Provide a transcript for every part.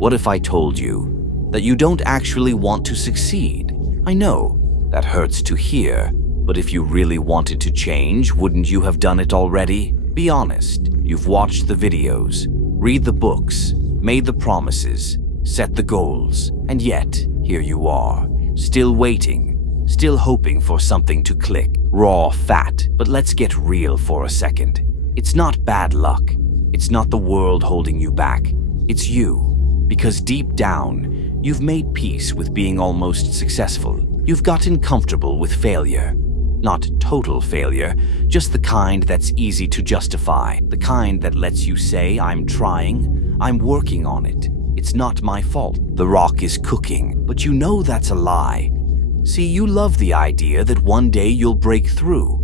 What if I told you that you don't actually want to succeed? I know that hurts to hear, but if you really wanted to change, wouldn't you have done it already? Be honest. You've watched the videos, read the books, made the promises, set the goals, and yet here you are, still waiting, still hoping for something to click. Raw fat. But let's get real for a second. It's not bad luck. It's not the world holding you back. It's you. Because deep down, you've made peace with being almost successful. You've gotten comfortable with failure. Not total failure, just the kind that's easy to justify. The kind that lets you say, I'm trying, I'm working on it. It's not my fault. The rock is cooking, but you know that's a lie. See, you love the idea that one day you'll break through,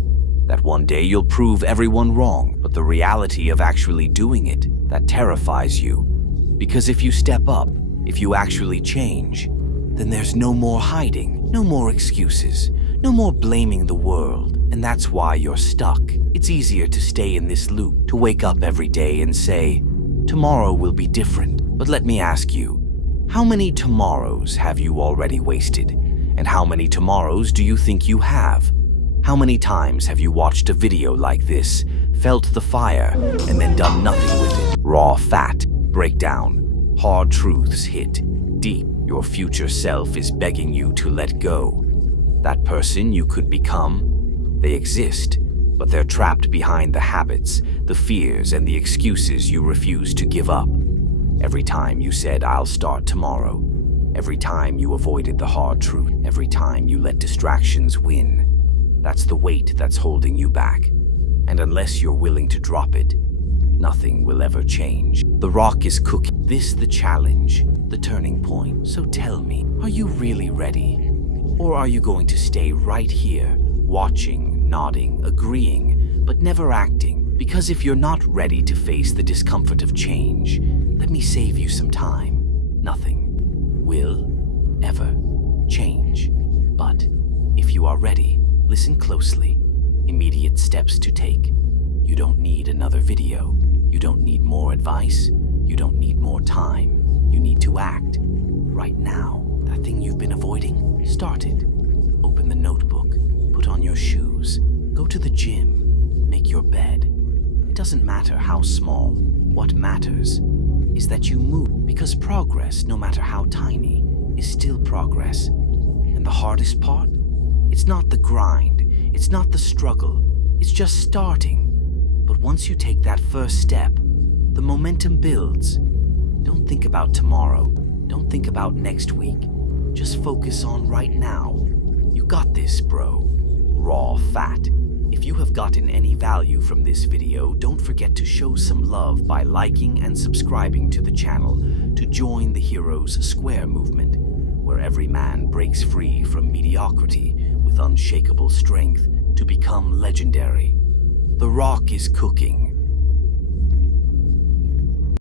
that one day you'll prove everyone wrong, but the reality of actually doing it, that terrifies you. Because if you step up, if you actually change, then there's no more hiding, no more excuses, no more blaming the world, and that's why you're stuck. It's easier to stay in this loop, to wake up every day and say, tomorrow will be different. But let me ask you, how many tomorrows have you already wasted? And how many tomorrows do you think you have? How many times have you watched a video like this, felt the fire, and then done nothing with it? Raw fat. Breakdown. Hard truths hit deep. Your future self is begging you to let go. That person you could become, they exist, but they're trapped behind the habits, the fears, and the excuses you refuse to give up. Every time you said, I'll start tomorrow. Every time you avoided the hard truth. Every time you let distractions win. That's the weight that's holding you back. And unless you're willing to drop it, nothing will ever change. The rock is cooking. This the challenge, the turning point. So tell me, are you really ready? Or are you going to stay right here, watching, nodding, agreeing, but never acting? Because if you're not ready to face the discomfort of change, let me save you some time. Nothing will ever change. But if you are ready, listen closely. Immediate steps to take. You don't need another video. You don't need more advice. You don't need more time. You need to act. Right now. That thing you've been avoiding, start it. Open the notebook. Put on your shoes. Go to the gym. Make your bed. It doesn't matter how small. What matters is that you move. Because progress, no matter how tiny, is still progress. And the hardest part? It's not the grind. It's not the struggle. It's just starting. But once you take that first step, the momentum builds. Don't think about tomorrow. Don't think about next week. Just focus on right now. You got this, bro. Raw fat. If you have gotten any value from this video, don't forget to show some love by liking and subscribing to the channel to join the Heroes Square movement, where every man breaks free from mediocrity with unshakable strength to become legendary. The rock is cooking.